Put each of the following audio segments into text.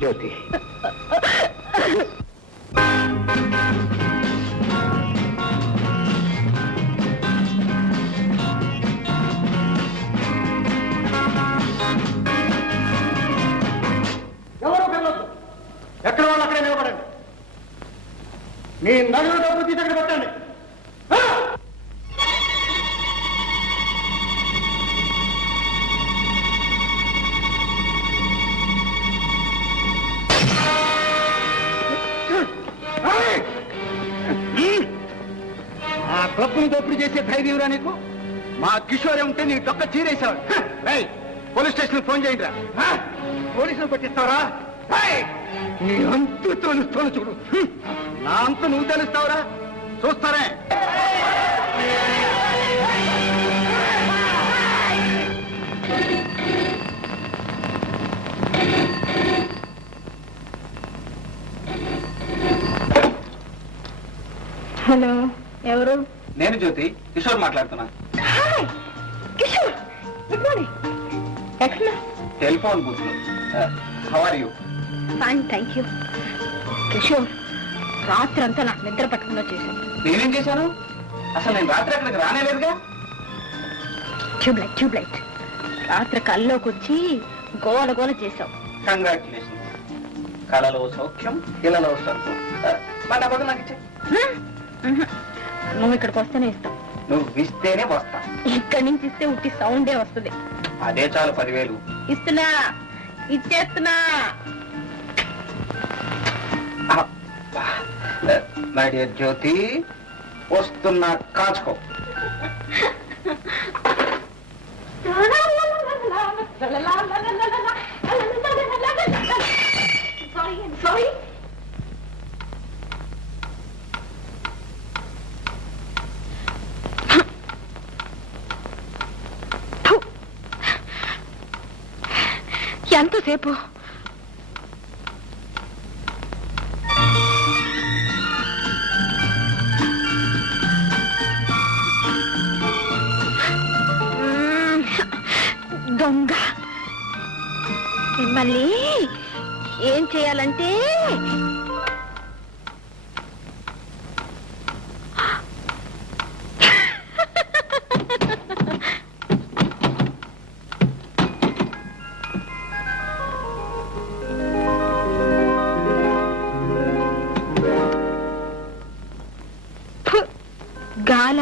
జ్యోతి ఎవరో పిల్లలు ఎక్కడ వాళ్ళు అక్కడే నిలబడండి. మీ నగలు డబ్బు తీసి అక్కడ పెట్టండి. ఆ క్లబ్ను దోపిడీ చేసే ధైర్యంరా నీకు? మా కిషోరే ఉంటే నీ డొక్క చీరేశాడు. పోలీస్ స్టేషన్ ఫోన్ చేయండి రా. పోలీసులు పట్టిస్తావరా? నీ అంతు తెలుస్తాను చూడు. నా అంతు నువ్వు తెలుస్తావురా? చూస్తారే. హలో, ఎవరు? నేను జ్యోతి, కిషోర్ మాట్లాడుతున్నా. Kishore, good morning. ఎక్కడ? టెలిఫోన్ బూత్ లో. How are you? Fine, thank you. Kishore, రాత్రి అంతా నాకు నిద్ర పట్టకుండా చేశాను. నేనేం చేశాను? అసలు నేను రాత్రి అక్కడికి రానేలేదుగా. ట్యూబ్లైట్ రాత్రి కల్లోకి వచ్చి గోల గోల చేశావు. కంగ్రాచులేషన్. కళలో సౌఖ్యం, ఇళ్లలో సంతోషం. మా డబ్బు నాకు ఇచ్చే. నువ్వు ఇక్కడికి వస్తేనే ఇస్తావు. నువ్వు ఇస్తేనే వస్తా. ఇక్కడి నుంచి ఇస్తే ఉట్టి సౌండే వస్తుంది. అదే చాలు 10,000. ఇస్తున్నా, ఇచ్చేస్తున్నా. మై డియర్ జ్యోతి, వస్తున్నా, కాచుకో. సారీ. ఎంతసేపు? దొంగ. మిమ్మల్ని ఏం చేయాలంటే గాల.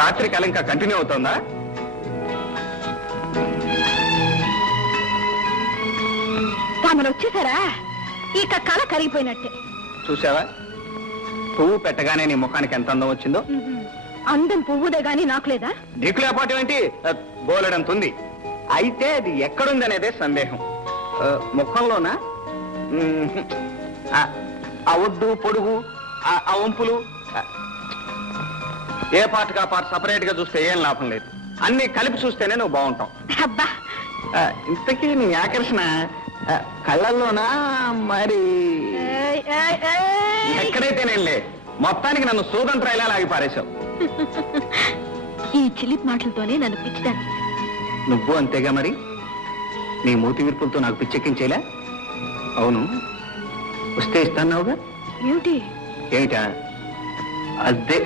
రాత్రి కళ ఇంకా కంటిన్యూ అవుతుందా? తమరు వచ్చేసారా? ఇక కళ కరిగిపోయినట్టే. చూసావా, పువ్వు పెట్టగానే నీ ముఖానికి ఎంత అందం వచ్చిందో. అందం పువ్వుదే గాని నాకు లేదా? నీకు లేకపోవటం ఏంటి? బోలెడంత ఉంది. అయితే అది ఎక్కడుందనేదే సందేహం. ముఖంలోనా? ఆ ఒడ్డు పొడుగు, ఆ వంపులు, ఏ పార్ట్ కా పార్ట్ సపరేట్ గా చూస్తే ఏం లాభం లేదు. అన్ని కలిపి చూస్తేనే నువ్వు బాగుంటావు. అబ్బా, ఇంతకీ నీ ఆకర్షణ కళ్ళల్లోనా మరి ఎక్కడైతేనేలే, మొత్తానికి నన్ను సూదంత్రాయిలా లాగి పారేశావు. ఈ చిలిపి మాటలతోనే నన్ను పిచ్చిదాన్ని. నువ్వు అంతేగా మరి. నీ మూతి విరుపులతో నాకు పిచ్చెక్కించేలా. అవును, వస్తే ఇస్తాన్నావుగా. ఏమిటి? ఏమిటా? అదే.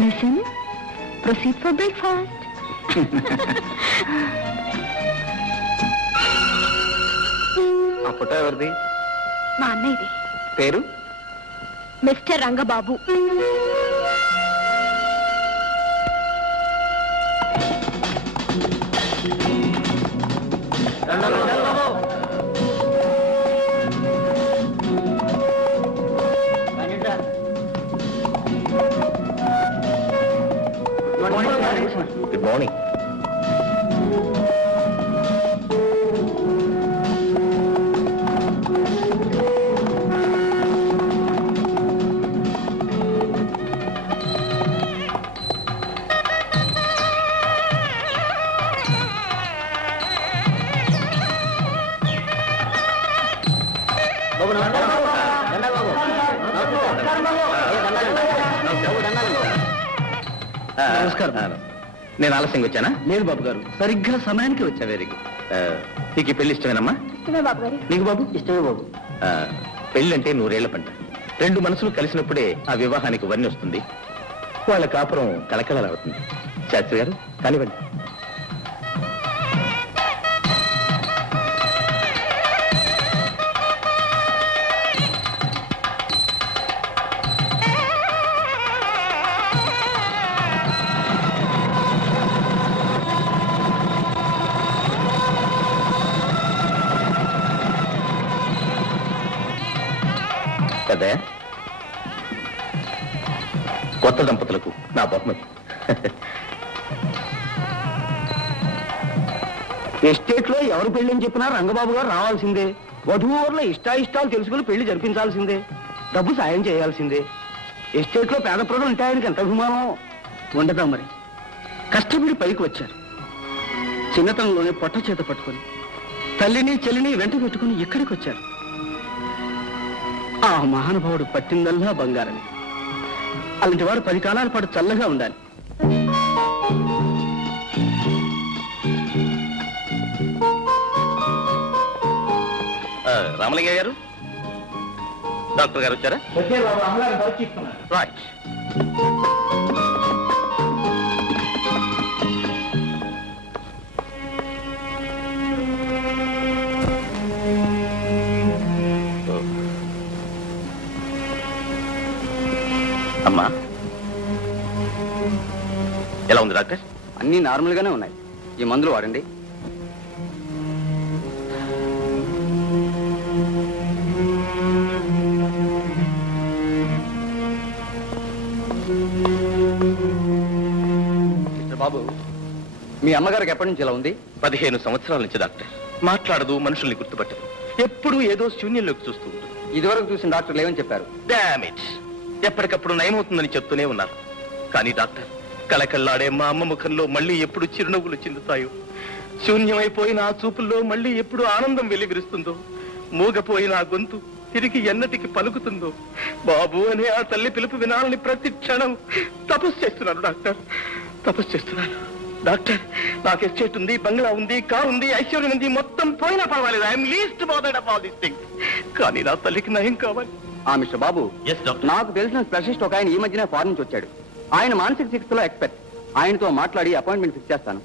Listen, proceed for breakfast. ఆ ఫోటో ఎవరిది? మా అన్నయ్యది. పేరు? మిస్టర్ రంగబాబు. Good morning. నమస్కారం. నేను ఆలస్యంగా వచ్చానా? లేదు బాబు గారు, సరిగ్గా సమయానికి వచ్చా. Very good. నీకు ఈ పెళ్లి ఇష్టమేనమ్మా? ఇష్టమే బాబు గారు. నీకు బాబు? ఇష్టమే బాబు. పెళ్ళంటే 100 ఏళ్ల పంట. 2 మనసులు కలిసినప్పుడే ఆ వివాహానికి వర్ణి వస్తుంది, వాళ్ళ కాపురం కలకలవుతుంది. శాస్త్రి గారు కానివ్వండి. కదా, కొత్త దంపతులకు నా బహుమతి. ఎస్టేట్ లో ఎవరు పెళ్లి చెప్పినా రంగబాబు గారు రావాల్సిందే. వధువుల ఇష్టాయిష్టాలు తెలుసుకుని పెళ్లి జరిపించాల్సిందే. డబ్బు సాయం చేయాల్సిందే. ఎస్టేట్ లో పేద ప్రజలు ఉంటే ఆయనకి ఎంత అభిమానం ఉండదా మరి. కష్టపడి పైకి వచ్చారు. చిన్నతనంలోనే పొట్ట చేత పట్టుకుని తల్లిని చెల్లిని వెంట పెట్టుకుని ఇక్కడికి వచ్చారు. ఆ మహానుభావుడు పట్టిందల్లా బంగారని. అలాంటి వాడు 10 కాలాల పాటు చల్లగా ఉండాలి. రామలింగ గారు, డాక్టర్ గారు వచ్చారా? రైట్. అమ్మా, ఎలా ఉంది డాక్టర్? అన్నీ నార్మల్ గానే ఉన్నాయి. ఈ మందులు వాడండి. బాబు, మీ అమ్మగారికి ఎప్పటి నుంచి ఇలా ఉంది? 15 సంవత్సరాల నుంచి డాక్టర్. మాట్లాడదు, మనుషుల్ని గుర్తుపట్టదు, ఎప్పుడు ఏదో శూన్యంలోకి చూస్తూ ఉంటుంది. ఇదివరకు చూసిన డాక్టర్లు ఏమని చెప్పారు? డామేజ్. ఎప్పటికప్పుడు నయమవుతుందని చెప్తూనే ఉన్నారు. కానీ డాక్టర్, కళకళ్ళాడే మా అమ్మ ముఖంలో మళ్ళీ ఎప్పుడు చిరునవ్వులు చిందుతాయో, శూన్యమైపోయిన ఆ చూపుల్లో మళ్ళీ ఎప్పుడు ఆనందం వెలివిరుస్తుందో, మూగపోయిన ఆ గొంతు తిరిగి ఎన్నటికి పలుకుతుందో, బాబు అనే ఆ తల్లి పిలుపు వినాలని ప్రతి క్షణం తపస్సు చేస్తున్నాను డాక్టర్, తపస్సు చేస్తున్నాను. డాక్టర్, నాకు ఎస్టేట్ ఉంది, బంగ్లా ఉంది, కారు ఉంది, ఐశ్వర్యం ఉంది, మొత్తం పోయినా పర్వాలేదు. I'm least bothered of all these things. కానీ నా తల్లికి నయం కావాలి. మిస్టర్ బాబు, నాకు తెలిసిన స్పెషలిస్ట్ ఒక ఆయన ఈ మధ్యనే ఫారెన్ నుంచి వచ్చాడు. ఆయన మానసిక చికిత్సలో ఎక్స్పర్ట్. ఆయనతో మాట్లాడి అపాయింట్మెంట్ ఫిక్స్ చేస్తాను.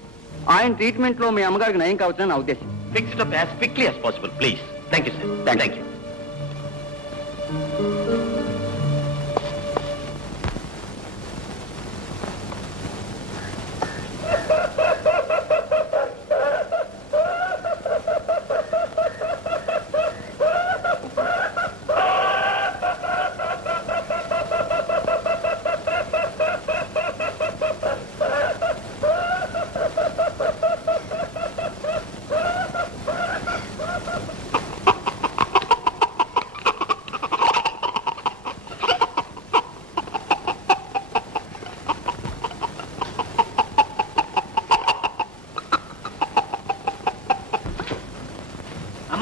ఆయన ట్రీట్మెంట్ లో మీ అమ్మగారికి నయం కావచ్చని నా ఉద్దేశం. Fix it up as quickly as possible please. Thank you sir. Thank you.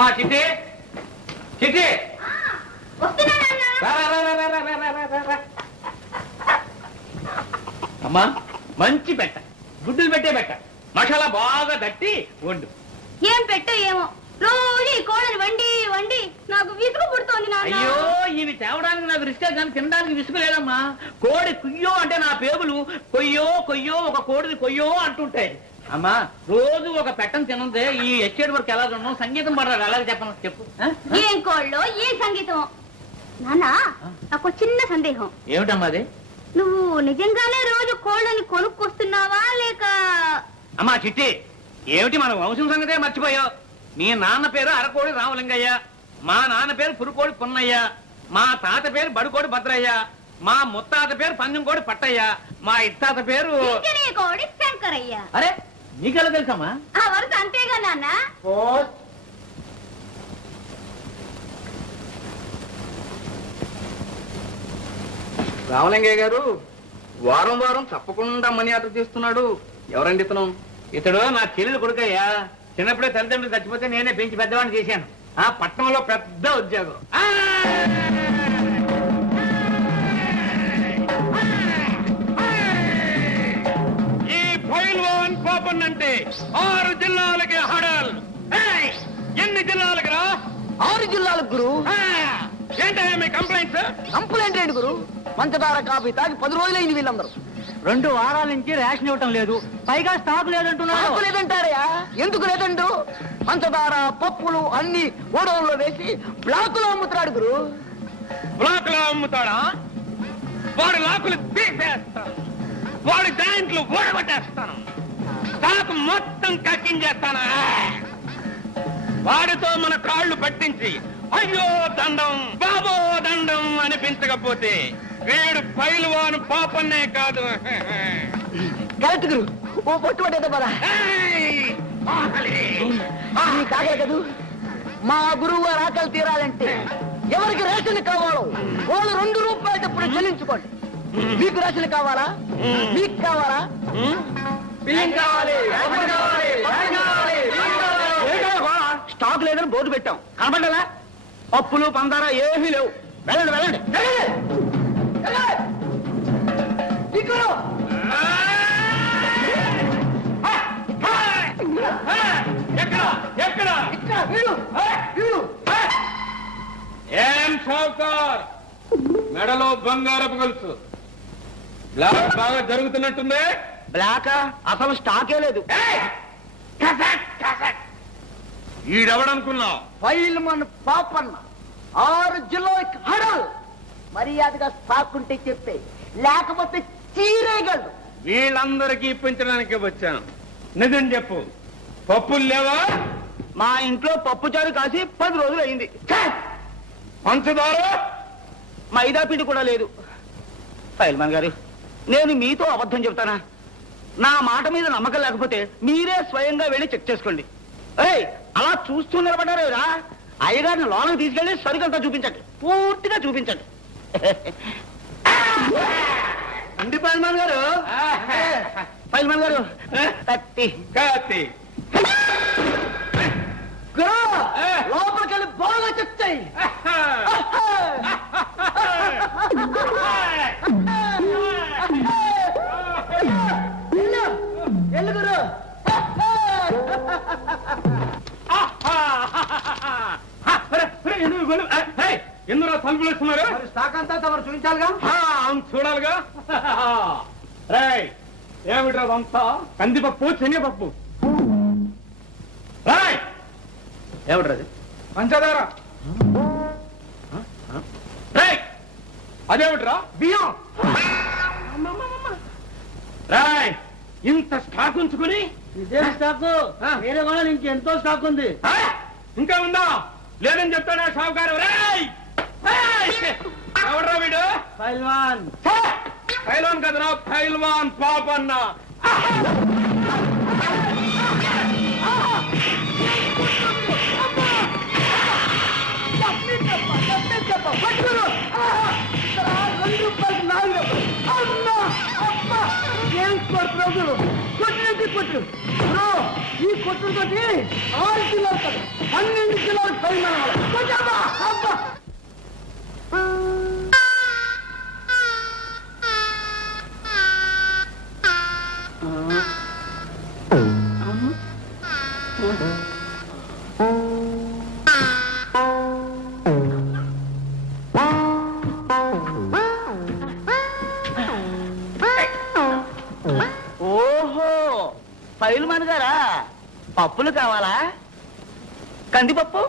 అమ్మా చిట్టి చిట్టి అమ్మా మంచి పెట్ట గుడ్డులు పెట్టే పెట్ట మసాలా బాగా తట్టి వండు. ఏం పెట్టో ఏమో రోజు ఈ కోడలు వండి వండి నాకు విసుగు పుడుతోంది. అయ్యో ఇవి తేవడానికి నాకు రిస్కే కానీ తినడానికి విసుగు లేదమ్మా. కోడి కుయ్యో అంటే నా పేగులు కొయ్యో కొయ్యో ఒక కోడిది కొయ్యో అంటుంటాయి. అమ్మా రోజు ఒక పెట్టను తినందే ఈ ఎస్టేట్ వర్క్ ఎలా ఉన్నాం సంగీతం పడరాదు అలాగే చెప్పను చెప్పు. ఏం కోళ్ళో ఏం సంగీతం నాన్న నాకు చిన్న సందేహం. ఏమిటమ్మా అది? నువ్వు నిజంగానే రోజు కోళ్ళని కొనుక్కొస్తున్నావా లేక? అమ్మా చిట్టి ఏమిటి మన వంశం సంగతే మర్చిపోయావు. మీ నాన్న పేరు అరకోడి రామలింగయ్య, మా నాన్న పేరు పురుకోడి పున్నయ్య, మా తాత పేరు బడుకోడి భద్రయ్య, మా ముత్తాత పేరు పందెంకోడి పట్టయ్య, మా ఇత్తాత పేరు కోడి శంకరయ్య. అరే నీకెలా తెలుసమ్మా? ఆ వరుస అంతేగా నాన్న. రామలింగయ్య గారు వారం వారం తప్పకుండా మనీ ఆర్డర్ చేస్తున్నాడు. ఎవరండి ఇతను? ఇతడు నా చెల్లెలు కొడుకయ్యా. చిన్నప్పుడే తల్లిదండ్రులు చచ్చిపోతే నేనే పెంచి పెద్దవాడిని చేశాను. ఆ పట్టణంలో పెద్ద ఉద్యోగం. ఈ పైల్వాన్ పాపన్ అంటే 6 జిల్లాలకి హడల్. ఎన్ని జిల్లాలకి రా? 6 జిల్లాలకు గురు. ఏంటయ్యా మీ కంప్లైంట్స్? కంప్లైంట్ ఏంటి గురు? పంచదార కాఫీ తాగి 10 రోజులైంది వీళ్ళందరూ. 2 వారాల నుంచి రేషన్ ఇవ్వటం లేదు, పైగా స్టాక్ లేదంటున్నారు. స్టాకు లేదంటారయా? ఎందుకు లేదండు? పంచదార పప్పులు అన్ని గోడౌన్లో వేసి బ్లాకులో అమ్ముతున్నాడు గురు. బ్లాక్ లో అమ్ముతాడా? వాడి లాకులు తీసేస్తాను, వాడి జాయింట్లు ఊడగొట్టేస్తాను, స్టాక్ మొత్తం కక్కించేస్తాను. వాడితో మన కాళ్ళు పట్టించి అయ్యో దండం బాబో దండం అనిపించకపోతే వీడు పైల్వాన్ పాపన్నే కాదు. కరెక్ట్ గురు. ఓ పొట్టు పట్టేదా పదా కాగల కదూ. మా గురువు గారు ఆకలి తీరాలంటే ఎవరికి రేషన్ కావాలో వాళ్ళు 2 రూపాయలు తప్పుడు చెల్లించుకోండి. మీకు రేషన్ కావాలా? మీకు కావాలా? బియ్యం కావాలి, స్టాక్ లేదని బోర్డు పెట్టాం, కనబడ్డా? పప్పులు పందారా ఏమీ లేవు. వెళ్ళండి వెళ్ళండి. ఏం షౌకార్ మెడలో బంగారపు గొలుసు బ్లాక్ బాగా జరుగుతున్నట్టుంది. బ్లాక్ అసలు స్టాకే లేదు. ఈడెవడనుకున్నావు? ఫైల్మన్ పాపన్న 6 జిల్లాలకు హడల్. మర్యాదగా స్టాక్ ఉంటే చెప్పే, లేకపోతే చీరేయగలడు. వీళ్ళందరికీ ఇప్పించడానికి వచ్చాను. నిజం చెప్పు, పప్పులు లేవా? మా ఇంట్లో పప్పు చారు కాసి 10 రోజులు అయింది. పంచదార మైదా పిండి కూడా లేదు. ఫైల్మన్ గారు, నేను మీతో అబద్ధం చెప్తానా? నా మాట మీద నమ్మకం లేకపోతే మీరే స్వయంగా వెళ్ళి చెక్ చేసుకోండి. అలా చూస్తూ నిలబడ్డారా? అయ్యగారిని లోనకు తీసుకెళ్లి సరుకంతా చూపించండి, పూర్తిగా చూపించండి. అండి ఫైల్మన్ గారు, ఫైల్మన్ గారు కత్తి కాతి లోపలికి వెళ్ళి బాగా చెప్తాయి. ఎల్లుగురు ఎందులో తలుపులు వేస్తున్నారు? స్టాక్ అంతా తమరు చూపించాలిగా. చూడాలిగా. రేయ్ ఏమిట్రా అంతా? కందిపప్పు శనగపప్పు. రేయ్ ఏమిట్రది? పంచదార. రేయ్ అదేమిట్రా? బియ్యం. రేయ్ ఇంత స్టాక్ ఉంచుకుని ఇదే స్టాక్, వేరే వాళ్ళ నుంచి ఎంతో స్టాక్ ఉంది. ఇంకా ఉందా? లేదని చెప్తాడా షావుకారు? రేయ్ ఎవడ్రా వీడు? పైల్వాన్. పైల్వాన్ కదరా, పైల్వాన్ పాపన్న. ఏం కొట్టు కొట్టు ఈ కొట్టుతోటి 6 కిలోలు కదా 12 కిలోలు పరిమాణం. ఓహో పైల్మాన్ గారా, పప్పులు కావాలా? కందిపప్పు,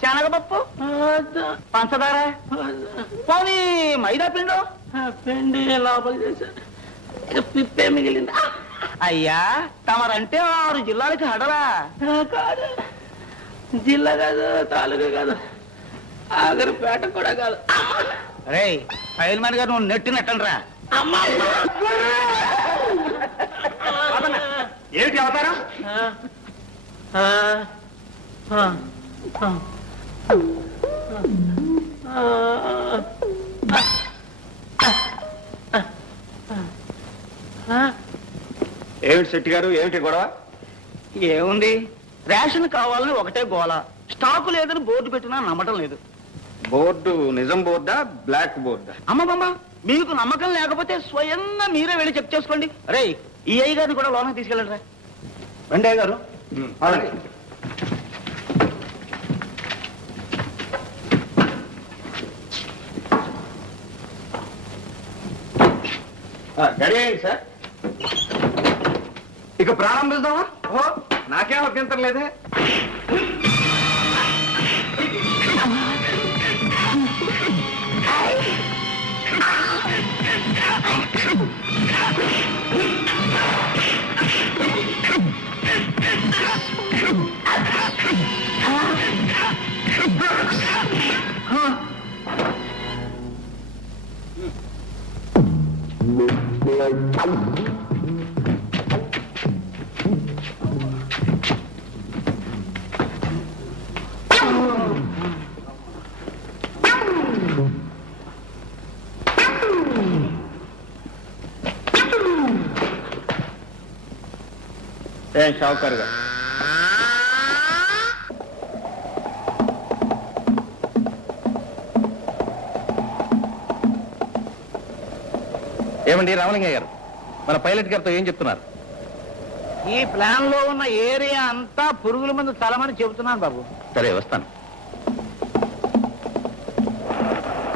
శనగపప్పు, పంచదార, పోనీ మైదా పిండు? పిండి లోపల చేశాను, పిప్పే మిగిలింది. అయ్యా తమరంటే 6 జిల్లాలకి హడలా. కాదు, జిల్లా కాదు, తాలూకా కాదు, ఆగరిపేట కూడా కాదు. రే పైల్మాన్ గారు నువ్వు నెట్టినట్టనరా. ఏమిటి అవతారం? ఏమిటి శెట్టి గారు, ఏమిటి గొడవ? ఏముంది, రేషన్ కావాలని ఒకటే గోల, స్టాకు లేదని బోర్డు పెట్టినా నమ్మటం లేదు. బోర్డు నిజం బోర్డా, బ్లాక్ బోర్డా? అమ్మమ్మ, మీకు నమ్మకం లేకపోతే స్వయంగా మీరే వెళ్ళి చెక్ చేసుకోండి. రే ఈ అయ్య గారిని కూడా లోనకి తీసుకెళ్ళండి. రండి అయ్య గారు. గడి అయింది సార్, ఇక ప్రారంభిద్దామా? ఓ నాకేం అభ్యంతరం లేదే. ఏం షావుకారు గారు, ఏమండి రామలింగయ్య గారు, మన పైలట్ గారితో ఏం చెప్తున్నారు? ఈ ప్లాన్ లో ఉన్న ఏరియా అంతా పురుగుల మందు చలమని చెబుతున్నాను బాబు. సరే వస్తాను.